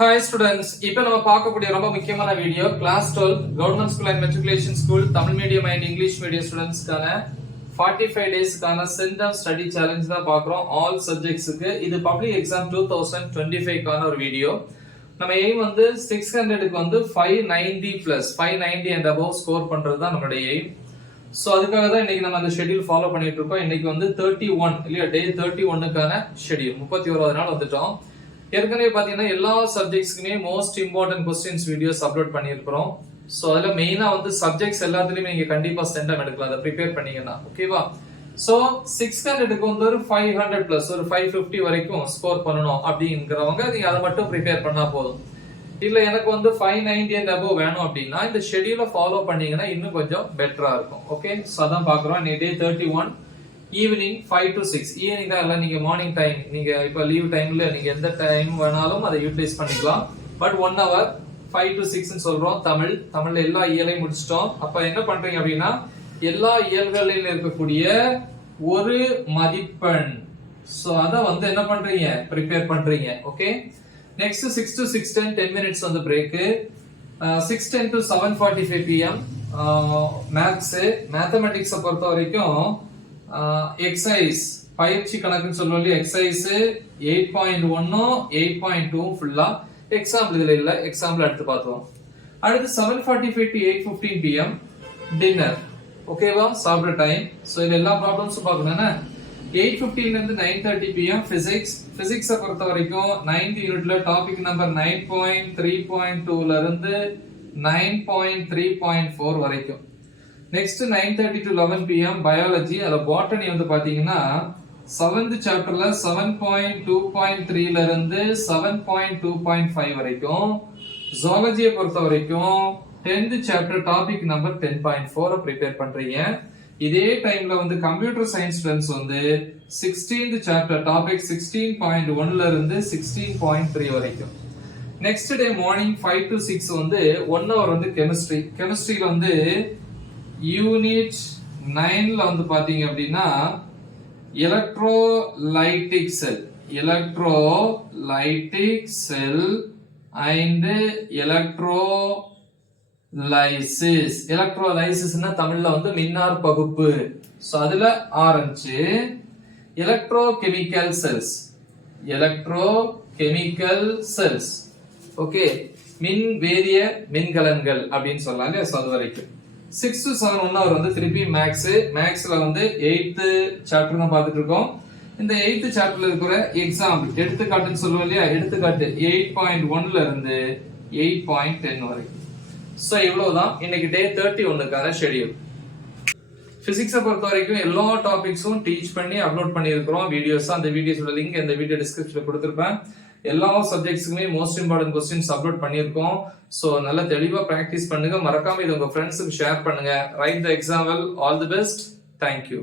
Hi students, இப்போ நம்ம பார்க்கக்கூடிய ரொம்ப முக்கியமான video class 12 government school and matriculation school Tamil medium and English medium ஸ்டூடெண்ட்ஸ்க்கான 45 டேஸ்க்கான சென்டம் ஸ்டடி சேலஞ்ச் தான் பார்க்குறோம் ஆல் சப்ஜெக்ட்ஸுக்கு. இது பப்ளிக் எக்ஸாம் 2025க்கான ஒரு வீடியோ. நம்ம எய்ம் வந்து 600க்கு வந்து 590 பிளஸ் 590 அண்ட் அபவ் ஸ்கோர் பண்றது தான் நம்மளுடைய எய்ம். ஸோ அதுக்காக தான் இன்னைக்கு நம்ம அந்த ஷெடியூல் ஃபாலோ பண்ணிட்டு இருக்கோம். இன்னைக்கு வந்து 31 இல்லையா, டே 31க்கான ஷெடியூல் 31வது நாள் வந்துட்டோம். ஏற்கனவே பாத்தீங்கன்னா எல்லா சப்ஜெக்ட்ஸ்க்குமே most important questions videos upload பண்ணியிருக்கிறோம். ஸோ அதில் மெயினா வந்து சப்ஜெக்ட்ஸ் எல்லாத்துலயுமே நீங்க கண்டிப்பா சென்டம் எடுக்கலாம், அதை ப்ரிப்பேர் பண்ணீங்கன்னா ஓகேவா. ஸோ 600க்கு வந்து ஒரு 500 பிளஸ் ஒரு 550 வரைக்கும் ஸ்கோர் பண்ணணும் அப்படிங்கிறவங்க நீங்க அதை மட்டும் ப்ரிப்பேர் பண்ணா போதும். இல்ல எனக்கு வந்து 590 and above வேணும் அப்படின்னா இந்த ஷெடியூலை ஃபாலோ பண்ணீங்கன்னா இன்னும் கொஞ்சம் பெட்டரா இருக்கும். ஓகே, ஸோ அதான் பாக்குறோம். இன்னைக்கு டே 31 ஈவினிங் 5 to 6 ஈவினிங் தான் இல்லை, நீங்க மார்னிங் டைம் நீங்க இப்ப லீவ் டைம்ல நீங்க எந்த டைம் வேணாலும் அதை யூட்டிலைஸ் பண்ணிக்கலாம். பட் 1 hour 5 to 6 சொல்றோம். தமிழ்ல எல்லா இயலையும் முடிச்சிட்டோம். அப்ப என்ன பண்றீங்க அப்படின்னா எல்லா இயல்களில் இருக்கக்கூடிய ஒரு மதிப்பெண், சோ அத வந்து என்ன பண்றீங்க, ப்ரிப்பேர் பண்றீங்க. ஓகே, நெக்ஸ்ட் 6 to 6:10 10 minutes வந்து பிரேக். 6:10 to 7:45 pm மேத்தமெட்டிக்ஸ் பொறுத்த வரைக்கும் எக்ஸசைஸ் பயிற்சி கணக்குன்னு சொல்லுவோம். எக்ஸசைஸ் 8.1 8.2 ஃபுல்லா எக்ஸாம்பிள் இதுல இல்ல, எக்ஸாம்பிள் அடுத்து பார்த்துவோம். அடுத்து 7:45 to 8:15 pm டின்னர். ஓகேவா, சாப்பிட்ற டைம். சோ இதுல எல்லா ப்ராப்ளம்ஸும் பார்க்கணும்னா 8:15 ல இருந்து 9:30 pm பிசிக்ஸை பொறுத்த வரைக்கும் 9th யூனிட்ல டாபிக் நம்பர் 9.3.2 ல இருந்து 9.3.4 வரைக்கும். Next 9:30 to 11 pm biology. அதுல பாட்டனி வந்து பாத்தீங்கன்னா 7th சாப்டர்ல 7.2.3 ல இருந்து 7.2.5 வரைக்கும். ஜுவாலஜியை பொறுத்த வரைக்கும் 10th chapter topic number 10.4 prepare பண்றீங்க. இதே டைம்ல வந்து கம்ப்யூட்டர் சயின்ஸ் ஸ்டூடண்ட்ஸ் வந்து 16th சாப்டர் டாபிக் 16.1 ல இருந்து 16.3 வரைக்கும். நெக்ஸ்ட் டே மார்னிங் 5 to 6 வந்து 1 hour வந்து கெமிஸ்ட்ரியில வந்து யூனிட் 9ல வந்து பாத்தீங்க அப்படின்னா எலக்ட்ரோலைட்டிக் செல் அண்ட் எலக்ட்ரோலைசிஸ்னா தமிழ்ல வந்து மின்னார் பகுப்பு. சோ அதுல ஆரஞ்சு எலக்ட்ரோகெமிக்கல் செல்ஸ். ஓகே, வேதிய மின்கலன்கள் அப்படின்னு சொல்லாங்க. சோ அது வரைக்கும் 6 to 7 1 hour வந்து திருப்பி மேக்ஸ்ல வந்து 8th சாப்டர் தான் பார்த்துட்டு இருக்கோம். இந்த 8th சாப்டர்ல இருக்கிற எக்ஸாம்பிள் எடுத்துக்காட்டுன்னு சொல்லுவோம் இல்லையா, எடுத்துக்காட்டு 8.1 ல இருந்து 8.10 வரைக்கும். சோ இவ்வளவுதான் இன்னைக்கு டே 31க்கான ஷெட்யூல். பிசிக்ஸை பொறுத்த வரைக்கும் எல்லா டாபிக்ஸும் டீச் பண்ணி அப்லோட் பண்ணியிருக்கிறோம் வீடியோஸ். அந்த வீடியோஸோட லிங்க் இந்த வீடியோ டிஸ்கிரிப்ஷன்ல கொடுத்திருப்பேன். எல்லா சப்ஜெக்ட்ஸ்க்குமே மோஸ்ட் இம்பார்ட்டன்ட் கொஸ்டின்ஸ் அப்லோட் பண்ணியிருக்கோம். ஸோ நல்லா தெளிவா ப்ராக்டிஸ் பண்ணுங்க. மறக்காம இது உங்க ஃப்ரெண்ட்ஸுக்கு ஷேர் பண்ணுங்க. Right the example. All the best. Thank you.